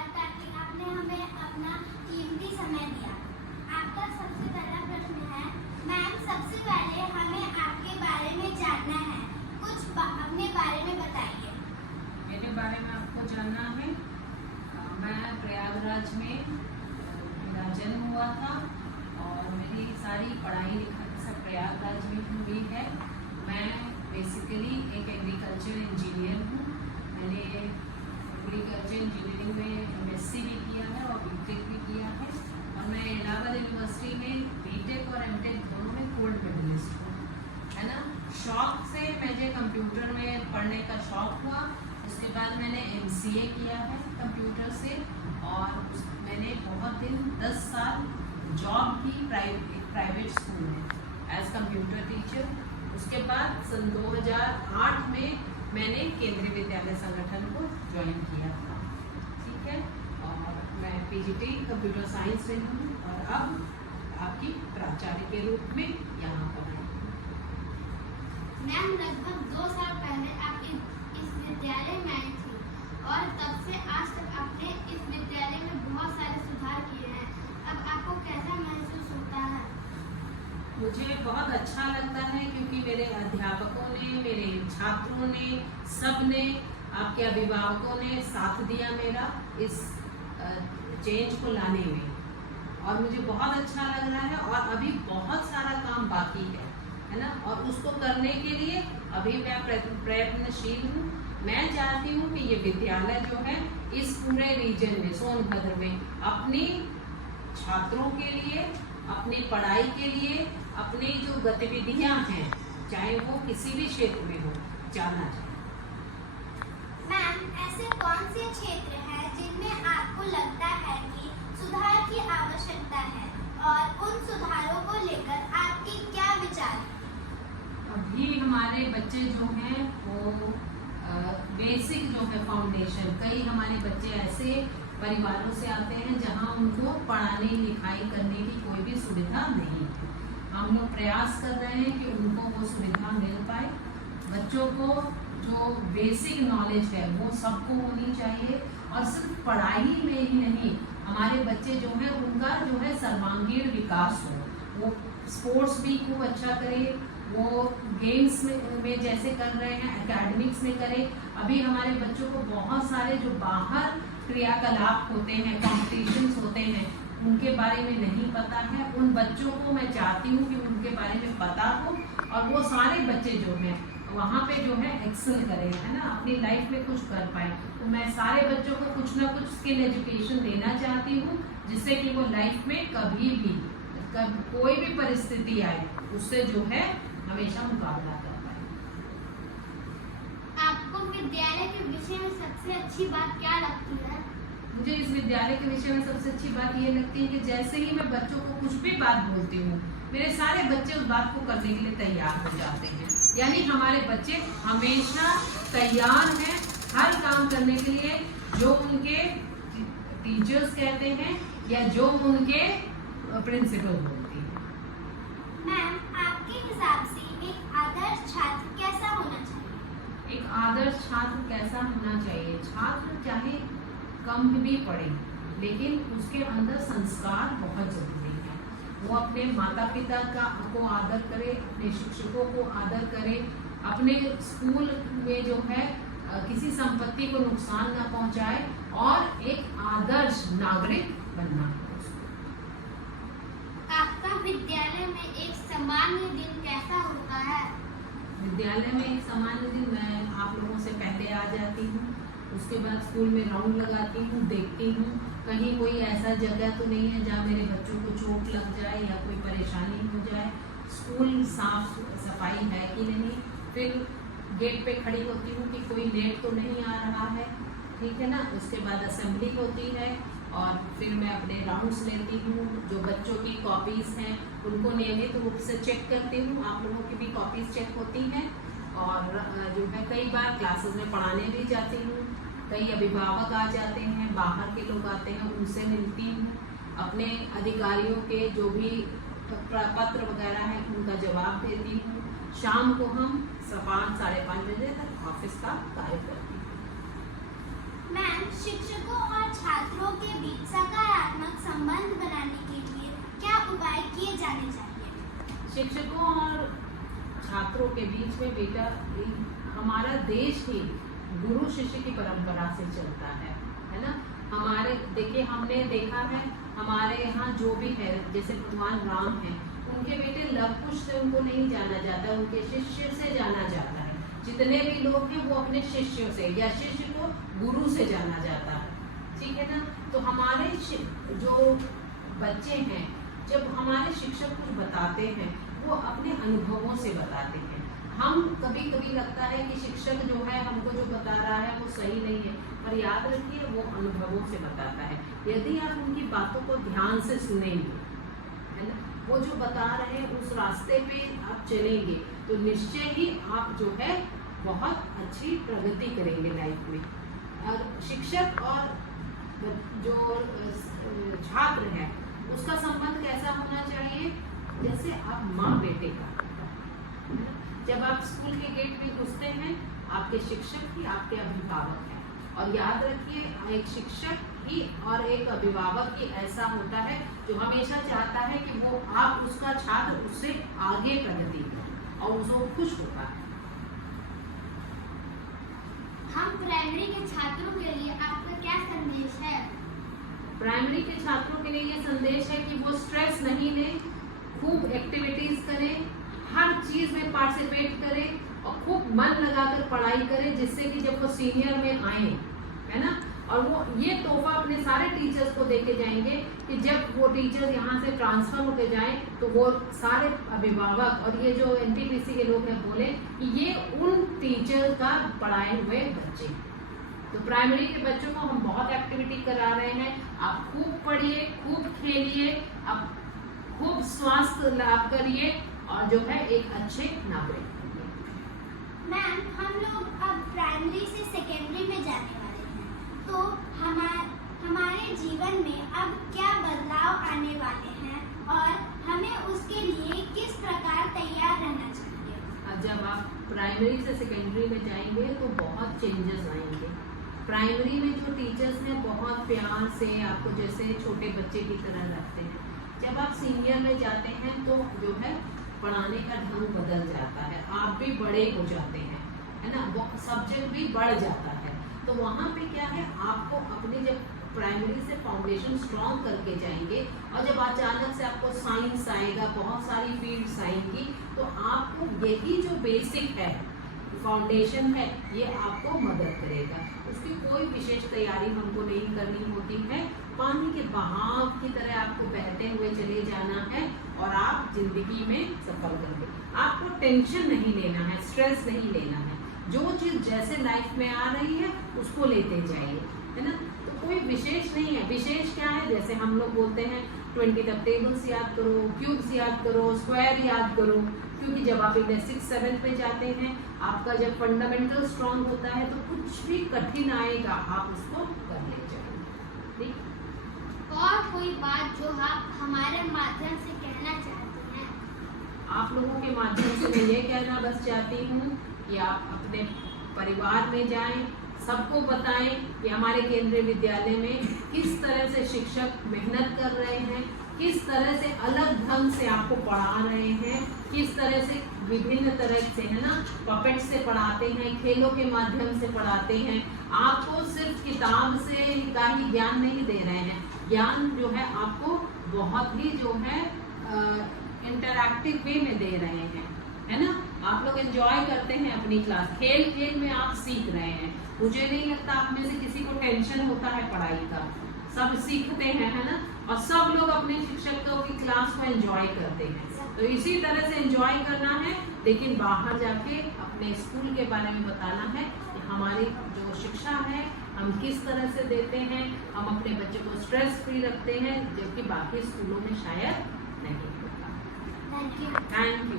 धन्यवाद ताकि आपने हमें अपना कीमती समय दिया। आपका सबसे पहला प्रश्न है, मैम सबसे पहले हमें आपके बारे में जानना है, कुछ अपने बारे में बताइए। मेरे बारे में आपको जानना है, मैं प्रयागराज में मेरा जन्म हुआ था और मेरी सारी पढ़ाई लिखाई सब प्रयागराज में हुई है। मैं बेसिकली एक एग्रीकल्चर इंजीनियर हूँ। मैंने एग्रीकल्चर इंजीनियरिंग में एमएससी भी किया है और बीटेक भी किया है और मैं इलाहाबाद यूनिवर्सिटी में बीटेक और एमटेक दोनों में गोल्ड मेडलिस्ट हूँ, है ना। शौक से मुझे कंप्यूटर में पढ़ने का शौक हुआ। उसके बाद मैंने एमसीए किया है कंप्यूटर से और मैंने बहुत दिन 10 साल जॉब की प्राइवेट स्कूल में एज कंप्यूटर टीचर। उसके बाद सन 2008 में मैंने केंद्रीय विद्यालय संगठन को ज्वाइन किया था, ठीक है। और मैं पीजीटी कंप्यूटर साइंस में हूँ और अब आपकी प्राचार्य के रूप में यहाँ पर आई। मैम लगभग 2 साल पहले आप इस विद्यालय में आई थी और तब से आज तक आपने इस विद्यालय में बहुत सारे सुधार किए हैं। अब आपको कैसा महसूस होता है? मुझे बहुत अच्छा लगता है क्योंकि मेरे अध्यापकों ने, मेरे छात्रों ने, सब ने, आपके अभिभावकों ने साथ दिया मेरा इस चेंज को लाने में और मुझे बहुत अच्छा लग रहा है। और अभी बहुत सारा काम बाकी है ना, और उसको करने के लिए अभी मैं प्रयत्नशील हूँ। मैं चाहती हूँ कि ये विद्यालय जो है इस पूरे रीजन में, सोनभद्र में, अपनी छात्रों के लिए, अपनी पढ़ाई के लिए, अपनी जो गतिविधियां हैं, चाहे वो किसी भी क्षेत्र में हो, जाना चाहिए। मैम ऐसे कौन से क्षेत्र हैं जिनमें आपको लगता है कि सुधार की आवश्यकता है और उन सुधारों को लेकर आपके क्या विचार हैं? अभी हमारे बच्चे जो हैं वो बेसिक जो है फाउंडेशन, कई हमारे बच्चे ऐसे परिवारों से आते हैं जहां उनको पढ़ाने लिखाई करने की कोई भी सुविधा नहीं है। हम लोग प्रयास कर रहे हैं कि उनको वो सुविधा मिल पाए। बच्चों को जो बेसिक नॉलेज है वो सबको होनी चाहिए और सिर्फ पढ़ाई में ही नहीं, हमारे बच्चे जो हैं उनका जो है सर्वांगीण विकास हो। वो स्पोर्ट्स भी खूब अच्छा करे, वो गेम्स में जैसे कर रहे हैं एकेडमिक्स में करें। अभी हमारे बच्चों को बहुत सारे जो बाहर क्रियाकलाप होते हैं, कॉम्पिटिशन्स होते हैं, उनके बारे में नहीं पता है। उन बच्चों को मैं चाहती हूँ कि उनके बारे में पता हो और वो सारे बच्चे जो हैं वहाँ पे जो है एक्सेल करें, है ना, अपनी लाइफ में कुछ कर पाए। तो मैं सारे बच्चों को कुछ ना कुछ स्किल एजुकेशन देना चाहती हूँ जिससे कि वो लाइफ में कभी भी कोई भी परिस्थिति आए उससे जो है हमेशा मुकाबला कर पाए। आपको विद्यालय के विषय में सबसे अच्छी बात क्या लगती है? मुझे इस विद्यालय के विषय में सबसे अच्छी बात ये लगती है कि जैसे ही मैं बच्चों को कुछ भी बात बोलती हूँ, मेरे सारे बच्चे उस बात को करने के लिए तैयार हो जाते हैं। यानी हमारे बच्चे हमेशा तैयार हैं हर काम करने के लिए जो उनके टीचर्स कहते हैं या जो उनके प्रिंसिपल बोलती है। मैम आपके हिसाब से एक आदर्श छात्र कैसा होना चाहिए? एक आदर्श छात्र कैसा होना चाहिए? छात्र चाहे कम भी पढ़े लेकिन उसके अंदर संस्कार बहुत जरूरी है। वो अपने माता पिता को आदर करे, अपने शिक्षकों को आदर करे, अपने स्कूल में जो है किसी संपत्ति को नुकसान न पहुंचाए और एक आदर्श नागरिक बनना है उसको। आपका विद्यालय में एक सामान्य दिन कैसा होता है? विद्यालय में एक सामान्य दिन, मैं आप लोगों से पहले आ जाती हूँ, उसके बाद स्कूल में राउंड लगाती हूँ, देखती हूँ कहीं कोई ऐसा जगह तो नहीं है जहाँ मेरे बच्चों को चोट लग जाए या कोई परेशानी हो जाए, स्कूल साफ सफाई है कि नहीं। फिर गेट पे खड़ी होती हूँ कि कोई लेट तो नहीं आ रहा है, ठीक है ना। उसके बाद असेंबली होती है और फिर मैं अपने राउंड्स लेती हूँ। जो बच्चों की कॉपीज़ हैं उनको नियमित रूप से चेक करती हूँ, आप लोगों की भी कॉपीज़ चेक होती हैं। और जो है कई बार क्लासेस में पढ़ाने भी जाती हूँ, कई अभिभावक आ जाते हैं, बाहर के लोग आते हैं, उनसे मिलती हूँ। अपने अधिकारियों के जो भी पत्र वगैरह है उनका जवाब देती हूँ। शाम को हम 5 साढ़े 5 बजे तक ऑफिस का कार्य करती हूँ। मैम शिक्षकों और छात्रों छात्रों के बीच सकारात्मक संबंध बनाने के लिए क्या उपाय किए जाने चाहिए? शिक्षकों और छात्रों के बीच में बेटा हमारा देश ही गुरु शिष्य की परंपरा से चलता है ना। हमारे देखिए हमने देखा है हमारे यहाँ जो भी है जैसे भगवान राम है उनके बेटे लव कुश से उनको नहीं जाना जाता, उनके शिष्य से जाना जाता है। जितने भी लोग हैं वो अपने शिष्यों से या शिष्य को गुरु से जाना जाता है, ठीक है ना। तो हमारे जो बच्चे हैं जब हमारे शिक्षक कुछ बताते हैं वो अपने अनुभवों से बताते हैं। हम कभी कभी लगता है कि शिक्षक जो है हमको जो बता रहा है वो सही नहीं है, पर याद रखिए वो अनुभवों से बताता है। यदि आप उनकी बातों को ध्यान से सुनेंगे, है ना, वो जो बता रहे हैं उस रास्ते पे आप चलेंगे तो निश्चय ही आप जो है बहुत अच्छी प्रगति करेंगे लाइफ में। और शिक्षक और जो छात्र है उसका संबंध कैसा होना चाहिए, जैसे आप माँ बेटे का। जब आप स्कूल के गेट में घुसते हैं आपके शिक्षक ही आपके अभिभावक हैं, और याद रखिए एक शिक्षक ही और एक अभिभावक ही ऐसा होता है जो हमेशा चाहता है कि वो आप उसका छात्र उससे आगे प्रगति करे और उसको खुश होता है। हम प्राइमरी के छात्रों के लिए आपका क्या संदेश है? प्राइमरी के छात्रों के लिए ये संदेश है कि वो स्ट्रेस नहीं लें, खूब एक्टिविटीज करें, हर चीज में पार्टिसिपेट करें और खूब मन लगाकर पढ़ाई करें, जिससे कि जब वो सीनियर में आए, है ना, और वो ये तोहफा अपने सारे टीचर्स को देके जाएंगे कि जब वो टीचर्स यहाँ से ट्रांसफर होके जाएं तो वो सारे अभिभावक और ये जो एनटीपीसी के लोग हैं बोले कि ये उन टीचर का पढ़ाए हुए बच्चे। तो प्राइमरी के बच्चों को हम बहुत एक्टिविटी करा रहे हैं। आप खूब पढ़िए, खूब खेलिए, आप खूब स्वास्थ्य लाभ करिए और जो है एक अच्छे नागरिक बनिए। मैम, हम लोग अब प्राइमरी से सेकेंडरी में जाने वाले हैं, तो हमारे जीवन में अब क्या बदलाव आने वाले हैं और हमें उसके लिए किस प्रकार तैयार रहना चाहिए? अब जब आप प्राइमरी से सेकेंडरी में जाएंगे तो बहुत चेंजेस आएंगे। प्राइमरी में जो टीचर्स हैं बहुत प्यार से आपको जैसे छोटे बच्चे की तरह रखते हैं। जब आप सीनियर में जाते हैं तो जो है पढ़ाने का ढंग बदल जाता है, आप भी बड़े हो जाते हैं, है ना, वो सब्जेक्ट भी बढ़ जाता है। तो वहाँ पे क्या है, आपको अपने जब प्राइमरी से फाउंडेशन स्ट्रॉन्ग करके जाएंगे और जब अचानक से आपको साइंस आएगा, बहुत सारी फील्ड्स आएंगी, तो आपको यही जो बेसिक है फाउंडेशन है ये आपको मदद करेगा। उसकी कोई विशेष तैयारी हमको नहीं करनी होती है, पानी के बहाव की तरह आपको बहते हुए चले जाना है और आप जिंदगी में सफल होंगे। आपको टेंशन नहीं लेना है, स्ट्रेस नहीं लेना है, जो चीज़ जैसे लाइफ में आ रही है उसको लेते जाइए, है ना। तो कोई विशेष नहीं है। विशेष क्या है, जैसे हम लोग बोलते हैं 20 तक टेबल्स याद करो, क्यूब्स याद करो, स्क्वायर याद करो, क्योंकि जब आप इंडेक्स 6, 7 पे जाते हैं आपका जब फंडामेंटल स्ट्रांग होता है तो कुछ भी कठिन आएगा आप उसको कर ले जाएंगे। ठीक। और कोई बात जो आप हमारे माध्यम से कहना चाहते हैं? आप लोगों के माध्यम से मैं ये कहना बस चाहती हूँ कि आप अपने परिवार में जाएं, सबको बताएं कि हमारे केंद्रीय विद्यालय में किस तरह से शिक्षक मेहनत कर रहे हैं, किस तरह से अलग ढंग से आपको पढ़ा रहे हैं, किस तरह से विभिन्न तरह से, है ना, पपेट से पढ़ाते हैं, खेलों के माध्यम से पढ़ाते हैं। आपको सिर्फ किताब से का ही ज्ञान नहीं दे रहे हैं, ज्ञान जो है आपको बहुत ही जो है इंटरैक्टिव वे में दे रहे हैं, है ना। आप लोग एंजॉय करते हैं अपनी क्लास, खेल खेल में आप सीख रहे हैं। मुझे नहीं लगता आप में से किसी को टेंशन होता है पढ़ाई का, सब सीखते हैं, है ना, और सब लोग अपने शिक्षकों की क्लास को एंजॉय करते हैं। तो इसी तरह से एंजॉय करना है, लेकिन बाहर जाके अपने स्कूल के बारे में बताना है कि हमारी जो शिक्षा है हम किस तरह से देते हैं, हम अपने बच्चों को स्ट्रेस फ्री रखते हैं, जबकि बाकी स्कूलों में शायद नहीं होता। Thank you. Thank you.